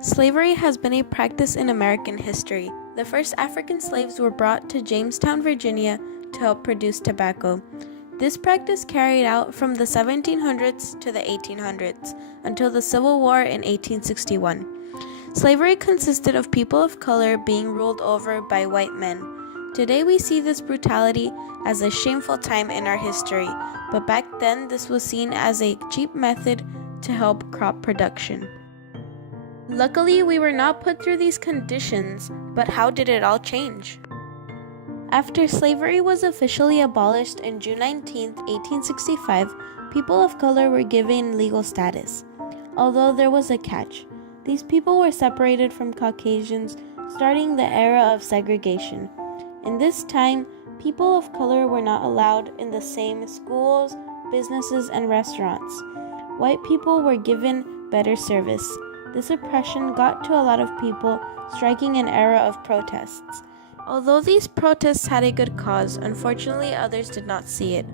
Slavery has been a practice in American history. The first African slaves were brought to Jamestown, Virginia to help produce tobacco. This practice carried out from the 1700s to the 1800s until the Civil War in 1861. Slavery consisted of people of color being ruled over by white men. Today we see this brutality as a shameful time in our history, but back then this was seen as a cheap method to help crop production. Luckily, we were not put through these conditions, but how did it all change? After slavery was officially abolished in June 19, 1865, people of color were given legal status. Although there was a catch. These people were separated from Caucasians, starting the era of segregation. In this time, people of color were not allowed in the same schools, businesses, and restaurants. White people were given better service. This oppression got to a lot of people, striking an era of protests. Although these protests had a good cause, unfortunately others did not see it.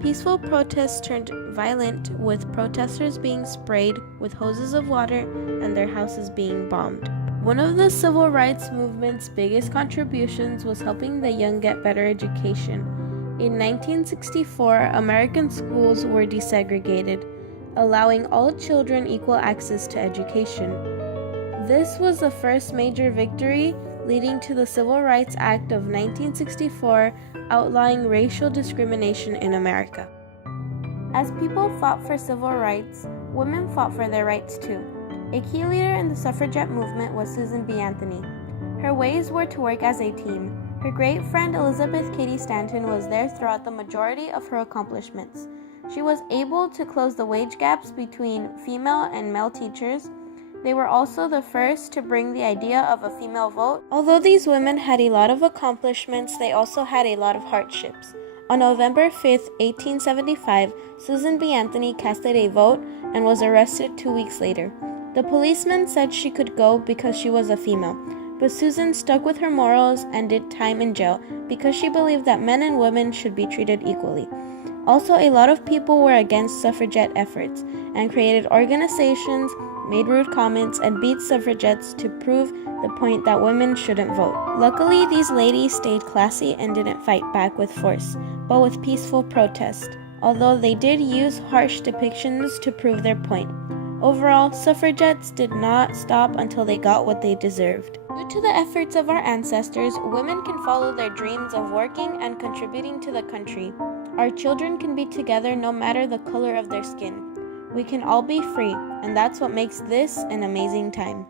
Peaceful protests turned violent, with protesters being sprayed with hoses of water and their houses being bombed. One of the civil rights movement's biggest contributions was helping the young get better education. In 1964, American schools were desegregated, allowing all children equal access to education. This was the first major victory, leading to the Civil Rights Act of 1964, outlawing racial discrimination in America. As people fought for civil rights, women fought for their rights too. A key leader in the suffragette movement was Susan B. Anthony. Her ways were to work as a team. Her great friend Elizabeth Cady Stanton was there throughout the majority of her accomplishments. She was able to close the wage gaps between female and male teachers. They were also the first to bring the idea of a female vote. Although these women had a lot of accomplishments, they also had a lot of hardships. On November 5, 1875, Susan B. Anthony casted a vote and was arrested 2 weeks later. The policeman said she could go because she was a female, but Susan stuck with her morals and did time in jail because she believed that men and women should be treated equally. Also, a lot of people were against suffragette efforts and created organizations, made rude comments, and beat suffragettes to prove the point that women shouldn't vote. Luckily, these ladies stayed classy and didn't fight back with force, but with peaceful protest, although they did use harsh depictions to prove their point. Overall, suffragettes did not stop until they got what they deserved. Due to the efforts of our ancestors, women can follow their dreams of working and contributing to the country. Our children can be together no matter the color of their skin. We can all be free, and that's what makes this an amazing time.